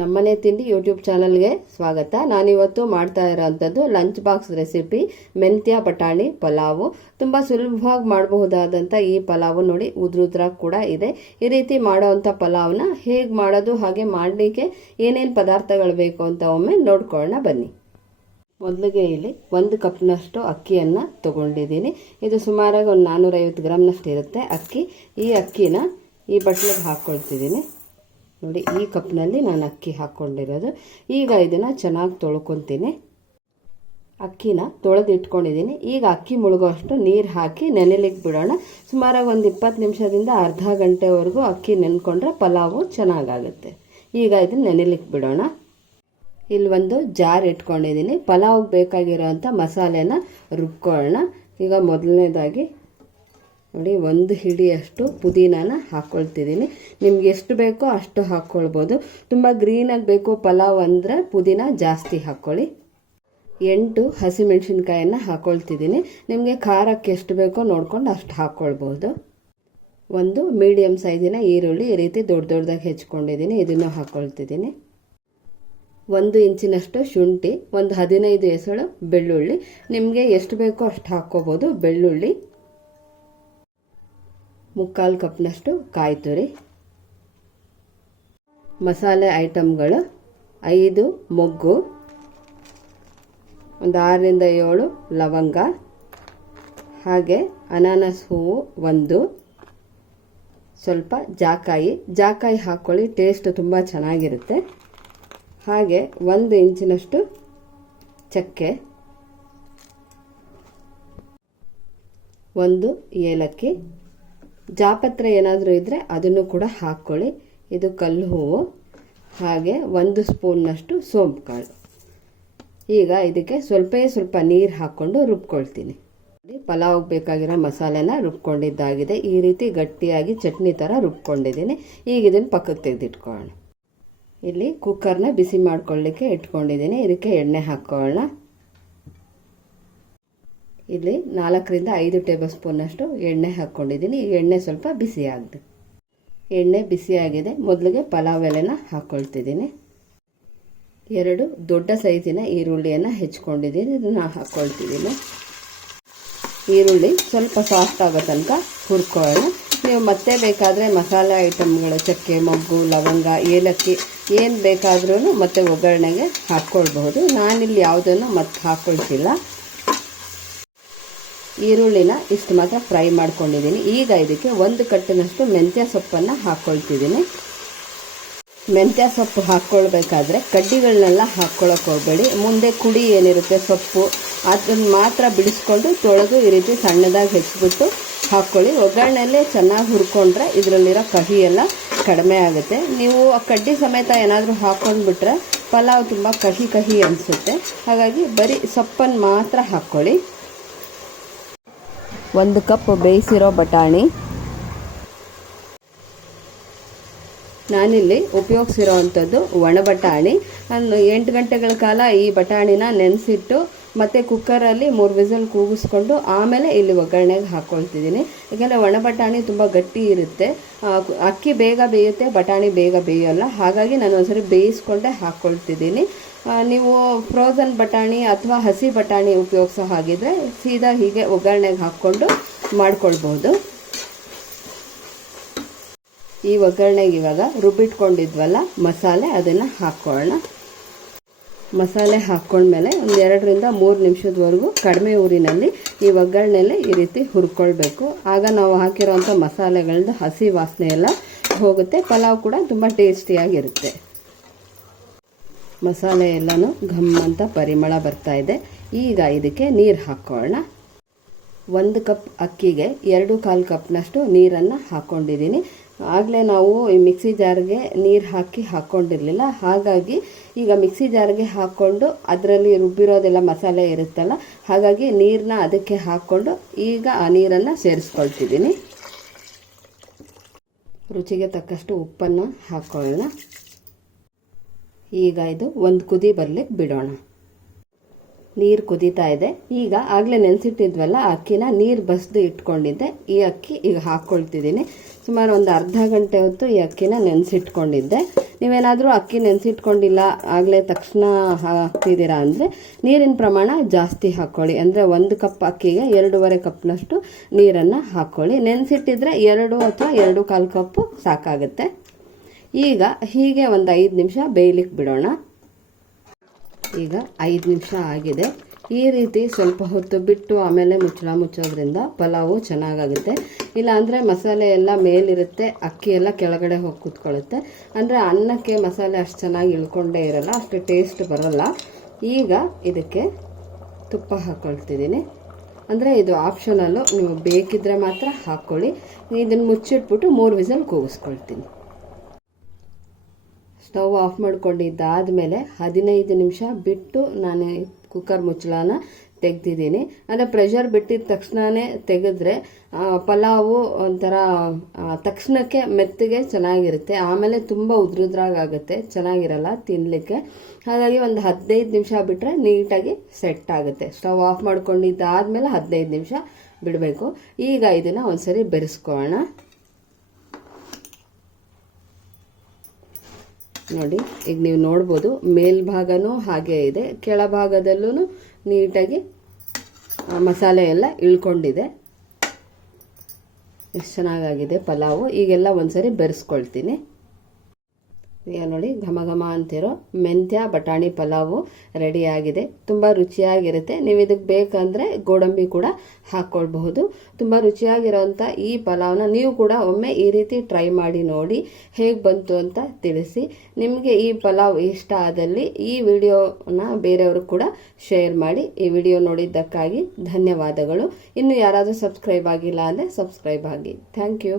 ನಮ್ಮನೆ ತಿಂಡಿ ಯೂಟ್ಯೂಬ್ ಚಾನಲ್ಗೆ ಸ್ವಾಗತ. ನಾನಿವತ್ತು ಮಾಡ್ತಾ ಇರೋವಂಥದ್ದು ಲಂಚ್ ಬಾಕ್ಸ್ ರೆಸಿಪಿ ಮೆಂತ್ಯ ಬಟಾಣಿ ಪಲಾವು. ತುಂಬ ಸುಲಭವಾಗಿ ಮಾಡಬಹುದಾದಂಥ ಈ ಪಲಾವು ನೋಡಿ ಉದ್ರುದ್ರ ಕೂಡ ಇದೆ. ಈ ರೀತಿ ಮಾಡೋವಂಥ ಪಲಾವ್ನ ಹೇಗೆ ಮಾಡೋದು, ಹಾಗೆ ಮಾಡಲಿಕ್ಕೆ ಏನೇನು ಪದಾರ್ಥಗಳು ಬೇಕು ಅಂತ ಒಮ್ಮೆ ನೋಡ್ಕೊಳ್ಳೋಣ, ಬನ್ನಿ. ಮೊದಲಿಗೆ ಇಲ್ಲಿ ಒಂದು ಕಪ್ನಷ್ಟು ಅಕ್ಕಿಯನ್ನು ತಗೊಂಡಿದ್ದೀನಿ. ಇದು ಸುಮಾರಾಗಿ ಒಂದು ನಾನ್ನೂರೈವತ್ತು ಗ್ರಾಮ್ನಷ್ಟು ಇರುತ್ತೆ ಅಕ್ಕಿ. ಈ ಅಕ್ಕಿನ ಈ ಬಟ್ಲಿಗೆ ಹಾಕ್ಕೊಳ್ತಿದ್ದೀನಿ. ನೋಡಿ, ಈ ಕಪ್ನಲ್ಲಿ ನಾನು ಅಕ್ಕಿ ಹಾಕ್ಕೊಂಡಿರೋದು. ಈಗ ಇದನ್ನು ಚೆನ್ನಾಗಿ ತೊಳ್ಕೊತೀನಿ. ಅಕ್ಕಿನ ತೊಳೆದಿಟ್ಕೊಂಡಿದ್ದೀನಿ. ಈಗ ಅಕ್ಕಿ ಮುಳುಗೋಷ್ಟು ನೀರು ಹಾಕಿ ನೆನೆಲಿಕ್ಕೆ ಬಿಡೋಣ. ಸುಮಾರಾಗಿ ಒಂದು ಇಪ್ಪತ್ತು ನಿಮಿಷದಿಂದ ಅರ್ಧ ಗಂಟೆವರೆಗೂ ಅಕ್ಕಿ ನೆನ್ಕೊಂಡ್ರೆ ಪಲಾವು ಚೆನ್ನಾಗಾಗುತ್ತೆ. ಈಗ ಇದನ್ನ ನೆನೆಲಿಕ್ಕೆ ಬಿಡೋಣ. ಇಲ್ಲಿ ಒಂದು ಜಾರ್ ಇಟ್ಕೊಂಡಿದ್ದೀನಿ. ಪಲಾವ್ಗೆ ಬೇಕಾಗಿರೋವಂಥ ಮಸಾಲೆನ ರುಬ್ಕೊಳ್ಳೋಣ. ಈಗ ಮೊದಲನೇದಾಗಿ ನೋಡಿ, ಒಂದು ಹಿಡಿಯಷ್ಟು ಪುದೀನಾನ ಹಾಕ್ಕೊಳ್ತಿದ್ದೀನಿ ನಿಮ್ಗೆ ಎಷ್ಟು ಬೇಕೋ ಅಷ್ಟು ಹಾಕ್ಕೊಳ್ಬೋದು ತುಂಬ ಗ್ರೀನಾಗಿ ಬೇಕು ಪಲಾವ್ ಅಂದರೆ ಪುದೀನ ಜಾಸ್ತಿ ಹಾಕ್ಕೊಳ್ಳಿ ಎಂಟು ಹಸಿಮೆಣಸಿನ್ಕಾಯನ್ನು ಹಾಕ್ಕೊಳ್ತಿದ್ದೀನಿ ನಿಮಗೆ ಖಾರಕ್ಕೆ ಎಷ್ಟು ಬೇಕೋ ನೋಡ್ಕೊಂಡು ಅಷ್ಟು ಹಾಕ್ಕೊಳ್ಬೋದು ಒಂದು ಮೀಡಿಯಮ್ ಸೈಜಿನ ಈರುಳ್ಳಿ ಈ ರೀತಿ ದೊಡ್ಡ ದೊಡ್ಡದಾಗಿ ಹೆಚ್ಕೊಂಡಿದ್ದೀನಿ. ಇದನ್ನು ಹಾಕ್ಕೊಳ್ತಿದ್ದೀನಿ ಒಂದು ಇಂಚಿನಷ್ಟು ಶುಂಠಿ, ಒಂದು ಹದಿನೈದು ಎಸಳು ಬೆಳ್ಳುಳ್ಳಿ. ನಿಮಗೆ ಎಷ್ಟು ಬೇಕೋ ಅಷ್ಟು ಹಾಕ್ಕೋಬೋದು. ಬೆಳ್ಳುಳ್ಳಿ ಮುಕ್ಕಾಲು ಕಪ್ನಷ್ಟು ಕಾಯಿ ತುರಿ ಮಸಾಲೆ ಐಟಮ್ಗಳು ಐದು ಮೊಗ್ಗು, ಒಂದು ಆರರಿಂದ ಏಳು ಲವಂಗ, ಹಾಗೆ ಅನಾನಸ್ ಹೂವು ಒಂದು. ಸ್ವಲ್ಪ ಜಾಕಾಯಿ ಜಾಕಾಯಿ ಹಾಕ್ಕೊಳ್ಳಿ ಟೇಸ್ಟ್ ತುಂಬ ಚೆನ್ನಾಗಿರುತ್ತೆ. ಹಾಗೆ ಒಂದು ಇಂಚಿನಷ್ಟು ಚಕ್ಕೆ, ಒಂದು ಏಲಕ್ಕಿ ಜಾಪತ್ರೆ ಏನಾದರೂ ಇದ್ದರೆ ಅದನ್ನು ಕೂಡ ಹಾಕ್ಕೊಳ್ಳಿ ಇದು ಕಲ್ಲು ಹೂವು. ಹಾಗೆ ಒಂದು ಸ್ಪೂನ್ನಷ್ಟು ಸೋಂಪು ಕಾಳು ಈಗ ಇದಕ್ಕೆ ಸ್ವಲ್ಪ ಸ್ವಲ್ಪ ನೀರು ಹಾಕ್ಕೊಂಡು ರುಬ್ಕೊಳ್ತೀನಿ. ಪಲಾವ್ ಬೇಕಾಗಿರೋ ಮಸಾಲೆನ ರುಬ್ಕೊಂಡಿದ್ದಾಗಿದೆ. ಈ ರೀತಿ ಗಟ್ಟಿಯಾಗಿ ಚಟ್ನಿ ಥರ ರುಬ್ಕೊಂಡಿದ್ದೀನಿ. ಈಗ ಇದನ್ನು ಪಕ್ಕಕ್ಕೆ ತೆಗೆದಿಟ್ಕೊಳ್ಳೋಣ. ಇಲ್ಲಿ ಕುಕ್ಕರ್ನ ಬಿಸಿ ಮಾಡ್ಕೊಳ್ಳಿಕ್ಕೆ ಇಟ್ಕೊಂಡಿದ್ದೀನಿ. ಇದಕ್ಕೆ ಎಣ್ಣೆ ಹಾಕ್ಕೊಳ್ಳೋಣ. ಇಲ್ಲಿ ನಾಲ್ಕರಿಂದ ಐದು ಟೇಬಲ್ ಸ್ಪೂನಷ್ಟು ಎಣ್ಣೆ ಹಾಕ್ಕೊಂಡಿದ್ದೀನಿ. ಈ ಎಣ್ಣೆ ಸ್ವಲ್ಪ ಬಿಸಿ ಆಗಿದೆ. ಎಣ್ಣೆ ಬಿಸಿಯಾಗಿದೆ ಮೊದಲಿಗೆ ಪಲಾವ್ ಎಲೆನ ಹಾಕ್ಕೊಳ್ತಿದ್ದೀನಿ ಎರಡು ದೊಡ್ಡ ಸೈಜಿನ ಈರುಳ್ಳಿಯನ್ನು ಹೆಚ್ಕೊಂಡಿದ್ದೀನಿ. ಇದನ್ನು ಹಾಕ್ಕೊಳ್ತಿದ್ದೀನಿ ಈರುಳ್ಳಿ ಸ್ವಲ್ಪ ಸಾಫ್ಟ್ ಆಗೋ ತನಕ ಹುರ್ಕೊಳ್ಳೋಣ. ನೀವು ಮತ್ತೆ ಬೇಕಾದರೆ ಮಸಾಲೆ ಐಟಮ್ಗಳು ಚಕ್ಕೆ, ಮೊಗ್ಗು, ಲವಂಗ, ಏಲಕ್ಕಿ ಏನು ಬೇಕಾದ್ರೂ ಮತ್ತೆ ಒಗ್ಗರಣೆಗೆ ಹಾಕ್ಕೊಳ್ಬಹುದು. ನಾನಿಲ್ಲಿ ಯಾವುದನ್ನು ಮತ್ತೆ ಹಾಕ್ಕೊಳ್ತಿಲ್ಲ ಈರುಳ್ಳಿನ ಇಷ್ಟು ಮಾತ್ರ ಫ್ರೈ ಮಾಡ್ಕೊಂಡಿದ್ದೀನಿ. ಈಗ ಇದಕ್ಕೆ ಒಂದು ಕಟ್ಟಿನಷ್ಟು ಮೆಂತ್ಯ ಸೊಪ್ಪನ್ನು ಹಾಕ್ಕೊಳ್ತಿದ್ದೀನಿ ಮೆಂತ್ಯ ಸೊಪ್ಪು ಹಾಕ್ಕೊಳ್ಬೇಕಾದ್ರೆ ಕಡ್ಡಿಗಳನ್ನೆಲ್ಲ ಹಾಕ್ಕೊಳ್ಳೋಕೆ ಹೋಗಬೇಡಿ. ಮುಂದೆ ಕುಡಿ ಏನಿರುತ್ತೆ ಸೊಪ್ಪು, ಅದನ್ನು ಮಾತ್ರ ಬಿಡಿಸ್ಕೊಂಡು ತೊಳೆದು ಈ ರೀತಿ ಸಣ್ಣದಾಗಿ ಹೆಚ್ಚಿಬಿಟ್ಟು ಹಾಕ್ಕೊಳ್ಳಿ ಒಗ್ಗರಣೆಯಲ್ಲೇ ಚೆನ್ನಾಗಿ ಹುರ್ಕೊಂಡ್ರೆ ಇದರಲ್ಲಿರೋ ಕಹಿ ಎಲ್ಲ ಕಡಿಮೆ ಆಗುತ್ತೆ. ನೀವು ಆ ಕಡ್ಡಿ ಸಮೇತ ಏನಾದರೂ ಹಾಕ್ಕೊಂಡ್ಬಿಟ್ರೆ ಪಲಾವ್ ತುಂಬ ಕಹಿ ಕಹಿ ಅನಿಸುತ್ತೆ. ಹಾಗಾಗಿ ಬರೀ ಸೊಪ್ಪನ್ನು ಮಾತ್ರ ಹಾಕ್ಕೊಳ್ಳಿ ಒಂದು ಕಪ್ ಬೇಯಿಸಿರೋ ಬಟಾಣಿ. ನಾನಿಲ್ಲಿ ಉಪಯೋಗಿಸಿರೋ ಅಂಥದ್ದು ಒಣ ಬಟಾಣಿ. ಅನ್ನು ಎಂಟು ಗಂಟೆಗಳ ಕಾಲ ಈ ಬಟಾಣಿನ ನೆನೆಸಿಟ್ಟು ಮತ್ತು ಕುಕ್ಕರಲ್ಲಿ ಮೂರು ವಿಸಲ್ ಕೂಗಿಸ್ಕೊಂಡು ಆಮೇಲೆ ಇಲ್ಲಿ ಒಗ್ಗರಣೆಗೆ ಹಾಕ್ಕೊಳ್ತಿದ್ದೀನಿ ಯಾಕೆಂದರೆ ಒಣ ಬಟಾಣಿ ತುಂಬ ಗಟ್ಟಿ ಇರುತ್ತೆ. ಅಕ್ಕಿ ಬೇಗ ಬೇಯುತ್ತೆ, ಬಟಾಣಿ ಬೇಗ ಬೇಯೋಲ್ಲ. ಹಾಗಾಗಿ ನಾನು ಒಂದ್ಸರಿ ಬೇಯಿಸ್ಕೊಂಡೇ ಹಾಕ್ಕೊಳ್ತಿದ್ದೀನಿ ನೀವು ಫ್ರೋಝನ್ ಬಟಾಣಿ ಅಥವಾ ಹಸಿ ಬಟಾಣಿ ಉಪಯೋಗಿಸೋ ಹಾಗಿದ್ರೆ ಸೀದಾ ಹೀಗೆ ಒಗ್ಗರಣೆಗೆ ಹಾಕ್ಕೊಂಡು ಮಾಡ್ಕೊಳ್ಬೋದು. ಈ ಒಗ್ಗರಣೆಗೆ ಇವಾಗ ರುಬ್ಬಿಟ್ಕೊಂಡಿದ್ವಲ್ಲ ಮಸಾಲೆ, ಅದನ್ನು ಹಾಕ್ಕೊಳ್ಳೋಣ. ಮಸಾಲೆ ಹಾಕ್ಕೊಂಡ್ಮೇಲೆ ಒಂದು ಎರಡರಿಂದ ಮೂರು ನಿಮಿಷದವರೆಗೂ ಕಡಿಮೆ ಊರಿನಲ್ಲಿ ಈ ಒಗ್ಗರಣೆಯಲ್ಲಿ ಈ ರೀತಿ ಹುರ್ಕೊಳ್ಬೇಕು. ಆಗ ನಾವು ಹಾಕಿರೋವಂಥ ಮಸಾಲೆಗಳದ್ದು ಹಸಿ ವಾಸನೆ ಎಲ್ಲ ಹೋಗುತ್ತೆ. ಪಲಾವ್ ಕೂಡ ತುಂಬ ಟೇಸ್ಟಿಯಾಗಿರುತ್ತೆ. ಮಸಾಲೆ ಎಲ್ಲನೂ ಘಮ್ ಅಂತ ಪರಿಮಳ ಬರ್ತಾ ಇದೆ. ಈಗ ಇದಕ್ಕೆ ನೀರು ಹಾಕ್ಕೊಳ್ಳೋಣ ಒಂದು ಕಪ್ ಅಕ್ಕಿಗೆ ಎರಡು ಕಾಲು ಕಪ್ನಷ್ಟು ನೀರನ್ನು ಹಾಕ್ಕೊಂಡಿದ್ದೀನಿ ಆಗಲೇ ನಾವು ಈ ಮಿಕ್ಸಿ ಜಾರ್ಗೆ ನೀರು ಹಾಕಿ ಹಾಕ್ಕೊಂಡಿರಲಿಲ್ಲ ಹಾಗಾಗಿ ಈಗ ಮಿಕ್ಸಿ ಜಾರ್ಗೆ ಹಾಕ್ಕೊಂಡು ಅದರಲ್ಲಿ ರುಬ್ಬಿರೋದೆಲ್ಲ ಮಸಾಲೆ ಇರುತ್ತಲ್ಲ, ಹಾಗಾಗಿ ನೀರನ್ನ ಅದಕ್ಕೆ ಹಾಕ್ಕೊಂಡು ಈಗ ಆ ನೀರನ್ನು ಸೇರಿಸ್ಕೊಳ್ತಿದ್ದೀನಿ. ರುಚಿಗೆ ತಕ್ಕಷ್ಟು ಉಪ್ಪನ್ನು ಹಾಕ್ಕೊಳ್ಳೋಣ ಈಗ ಇದು ಒಂದು ಕುದಿ ಬರಲಿಕ್ಕೆ ಬಿಡೋಣ. ನೀರು ಕುದೀತಾ ಇದೆ. ಈಗ ಆಗಲೇ ನೆನೆಸಿಟ್ಟಿದ್ವಲ್ಲ ಅಕ್ಕಿನ ನೀರು ಬಸ್ದು ಇಟ್ಕೊಂಡಿದ್ದೆ. ಈ ಅಕ್ಕಿ ಈಗ ಹಾಕ್ಕೊಳ್ತಿದ್ದೀನಿ ಸುಮಾರು ಒಂದು ಅರ್ಧ ಗಂಟೆ ಹೊತ್ತು ಈ ಅಕ್ಕಿನ ನೆನೆಸಿಟ್ಕೊಂಡಿದ್ದೆ. ನೀವೇನಾದರೂ ಅಕ್ಕಿ ನೆನೆಸಿಟ್ಕೊಂಡಿಲ್ಲ, ಆಗಲೇ ತಕ್ಷಣ ಹಾಕ್ತಿದ್ದೀರಾ ಅಂದರೆ ನೀರಿನ ಪ್ರಮಾಣ ಜಾಸ್ತಿ ಹಾಕ್ಕೊಳ್ಳಿ ಅಂದರೆ ಒಂದು ಕಪ್ ಅಕ್ಕಿಗೆ ಎರಡೂವರೆ ಕಪ್ನಷ್ಟು ನೀರನ್ನು ಹಾಕ್ಕೊಳ್ಳಿ ನೆನೆಸಿಟ್ಟಿದ್ರೆ ಎರಡು ಅಥವಾ ಎರಡು ಕಾಲು ಕಪ್ಪು ಸಾಕಾಗುತ್ತೆ. ಈಗ ಹೀಗೆ ಒಂದು ಐದು ನಿಮಿಷ ಬೇಯಲಿಕ್ಕೆ ಬಿಡೋಣ. ಈಗ ಐದು ನಿಮಿಷ ಆಗಿದೆ. ಈ ರೀತಿ ಸ್ವಲ್ಪ ಹೊತ್ತು ಬಿಟ್ಟು ಆಮೇಲೆ ಮುಚ್ಚಳ ಮುಚ್ಚೋದ್ರಿಂದ ಪಲಾವು ಚೆನ್ನಾಗಾಗುತ್ತೆ. ಇಲ್ಲಾಂದರೆ ಮಸಾಲೆ ಎಲ್ಲ ಮೇಲಿರುತ್ತೆ, ಅಕ್ಕಿ ಎಲ್ಲ ಕೆಳಗಡೆ ಹೋಗಿ ಕೂತ್ಕೊಳ್ಳುತ್ತೆ. ಅಂದರೆ ಅನ್ನಕ್ಕೆ ಮಸಾಲೆ ಅಷ್ಟು ಚೆನ್ನಾಗಿ ಇಳ್ಕೊಂಡೇ ಇರಲ್ಲ, ಅಷ್ಟು ಟೇಸ್ಟ್ ಬರೋಲ್ಲ. ಈಗ ಇದಕ್ಕೆ ತುಪ್ಪ ಹಾಕ್ಕೊಳ್ತಿದ್ದೀನಿ ಅಂದರೆ ಇದು ಆಪ್ಷನಲ್ಲು ನೀವು ಬೇಕಿದ್ದರೆ ಮಾತ್ರ ಹಾಕ್ಕೊಳ್ಳಿ. ಇದನ್ನು ಮುಚ್ಚಿಟ್ಬಿಟ್ಟು ಮೂರು ವಿಸಲ್ ಕೂಗಿಸ್ಕೊಳ್ತೀನಿ. ಸ್ಟವ್ ಆಫ್ ಮಾಡ್ಕೊಂಡಿದ್ದಾದಮೇಲೆ ಹದಿನೈದು ನಿಮಿಷ ಬಿಟ್ಟು ನಾನು ಕುಕ್ಕರ್ ಮುಚ್ಚಳನ ತೆಗ್ದಿದ್ದೀನಿ. ಅಂದರೆ ಪ್ರೆಷರ್ ಬಿಟ್ಟಿದ ತಕ್ಷಣವೇ ತೆಗೆದ್ರೆ ಪಲಾವು ಒಂಥರ ತಕ್ಷಣಕ್ಕೆ ಮೆತ್ತಗೆ ಚೆನ್ನಾಗಿರುತ್ತೆ. ಆಮೇಲೆ ತುಂಬ ಉದ್ರುದ್ರಾಗುತ್ತೆ ಚೆನ್ನಾಗಿರಲ್ಲ ತಿನ್ನಲಿಕ್ಕೆ ಹಾಗಾಗಿ ಒಂದು ಹದಿನೈದು ನಿಮಿಷ ಬಿಟ್ಟರೆ ನೀಟಾಗಿ ಸೆಟ್ ಆಗುತ್ತೆ. ಸ್ಟವ್ ಆಫ್ ಮಾಡ್ಕೊಂಡಿದ್ದಾದಮೇಲೆ ಹದಿನೈದು ನಿಮಿಷ ಬಿಡಬೇಕು. ಈಗ ಇದನ್ನು ಒಂದ್ಸರಿ ಬೆರೆಸ್ಕೊಳ್ಳೋಣ. ನೋಡಿ, ಈಗ ನೀವು ನೋಡ್ಬೋದು, ಮೇಲ್ಭಾಗನೂ ಹಾಗೆ ಇದೆ. ಕೆಳಭಾಗದಲ್ಲೂ ನೀಟಾಗಿ ಮಸಾಲೆ ಎಲ್ಲ ಇಳ್ಕೊಂಡಿದೆ. ಎಷ್ಟು ಚೆನ್ನಾಗಾಗಿದೆ ಪಲಾವು. ಈಗೆಲ್ಲ ಒಂದ್ಸರಿ ಬೆರೆಸ್ಕೊಳ್ತೀನಿ. ಈಗ ನೋಡಿ, ಘಮ ಘಮ ಅಂತಿರೋ ಮೆಂತ್ಯ, ಬಟಾಣಿ ಪಲಾವು ರೆಡಿಯಾಗಿದೆ. ತುಂಬ ರುಚಿಯಾಗಿರುತ್ತೆ. ನೀವು ಇದಕ್ಕೆ ಬೇಕಂದರೆ ಗೋಡಂಬಿ ಕೂಡ ಹಾಕ್ಕೊಳ್ಬಹುದು. ತುಂಬ ರುಚಿಯಾಗಿರೋಂಥ ಈ ಪಲಾವ್ನ ನೀವು ಕೂಡ ಒಮ್ಮೆ ಈ ರೀತಿ ಟ್ರೈ ಮಾಡಿ ನೋಡಿ, ಹೇಗೆ ಬಂತು ಅಂತ ತಿಳಿಸಿ. ನಿಮಗೆ ಈ ಪಲಾವ್ ಇಷ್ಟ ಆದಲ್ಲಿ ಈ ವಿಡಿಯೋನ ಬೇರೆಯವರು ಕೂಡ ಶೇರ್ ಮಾಡಿ. ಈ ವಿಡಿಯೋ ನೋಡಿದ್ದಕ್ಕಾಗಿ ಧನ್ಯವಾದಗಳು. ಇನ್ನು ಯಾರಾದರೂ ಸಬ್ಸ್ಕ್ರೈಬ್ ಆಗಿಲ್ಲ ಅಂದರೆ ಸಬ್ಸ್ಕ್ರೈಬ್ ಆಗಿ. Thank you.